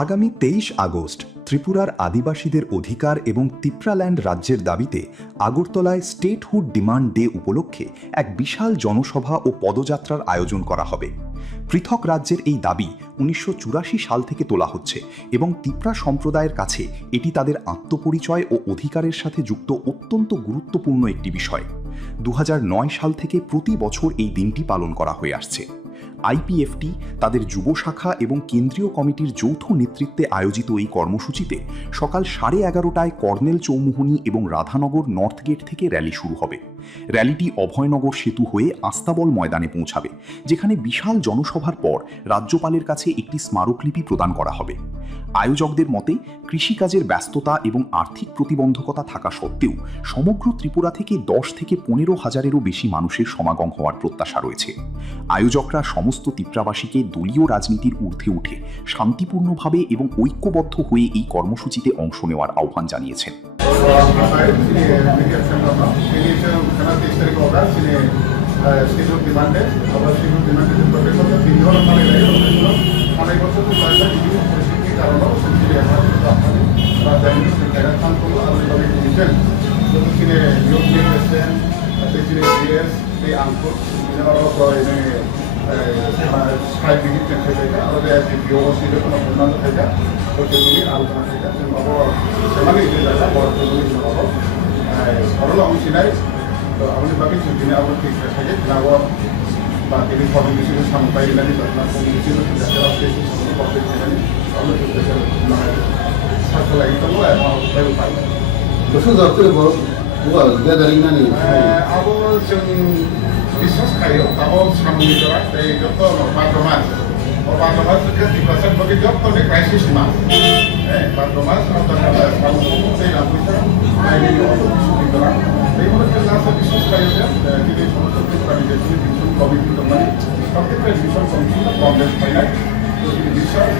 আগামী ২৩ আগস্ট ত্রিপুরার আদিবাসীদের অধিকার এবং তিপ্রাল্যান্ড রাজ্যের দাবিতে আগরতলায় স্টেটহুড ডিমান্ড ডে উপলক্ষে এক বিশাল জনসভা ও পদযাত্রার আয়োজন করা হবে। পৃথক রাজ্যের এই দাবি ১৯৮৪ সাল থেকে তোলা হচ্ছে এবং তিপ্রা সম্প্রদায়ের কাছে এটি তাদের আত্মপরিচয় ও অধিকারের সাথে যুক্ত অত্যন্ত গুরুত্বপূর্ণ একটি বিষয়। ২০০৯ সাল থেকে প্রতি বছর এই দিনটি পালন করা হয়ে আসছে। আইপিএফটি তাদের যুব শাখা এবং কেন্দ্রীয় কমিটির যৌথ নেতৃত্বে আয়োজিত এই কর্মসূচিতে সকাল 11:30টায় কর্নেল চৌমুহনী এবং রাধানগর নর্থ গেট থেকে র্যালি শুরু হবে। র্যালিটি অভয়নগর সেতু হয়ে আস্তাবল ময়দানে পৌঁছাবে, যেখানে বিশাল জনসভার পর রাজ্যপালের কাছে একটি স্মারকলিপি প্রদান করা হবে। আয়োজকদের মতে কৃষিকাজের ব্যস্ততা এবং আর্থিক প্রতিবন্ধকতা থাকা সত্ত্বেও সমগ্র ত্রিপুরা থেকে 10 থেকে 15 হাজারেরও বেশি মানুষের সমাগম হওয়ার প্রত্যাশা রয়েছে। আয়োজকরা সমস্ত তিপ্রাবাসীকে দলীয় রাজনীতির ঊর্ধ্বে উঠে শান্তিপূর্ণভাবে এবং ঐক্যবদ্ধ হয়ে এই কর্মসূচিতে অংশ নেওয়ার আহ্বান জানিয়েছেন। বিশ্বাস খাইও তাও সামনে করা এই যত পাঁচ মাস ডিপ্রেশন বলে যত ক্রাইসিস মাস হ্যাঁ 5 মাস বিশ্বাস খাইও যে সমস্ত কমিটি প্রত্যেকটা ডিভিশন কমিটি কংগ্রেস ফাইনাল বিশ্বাস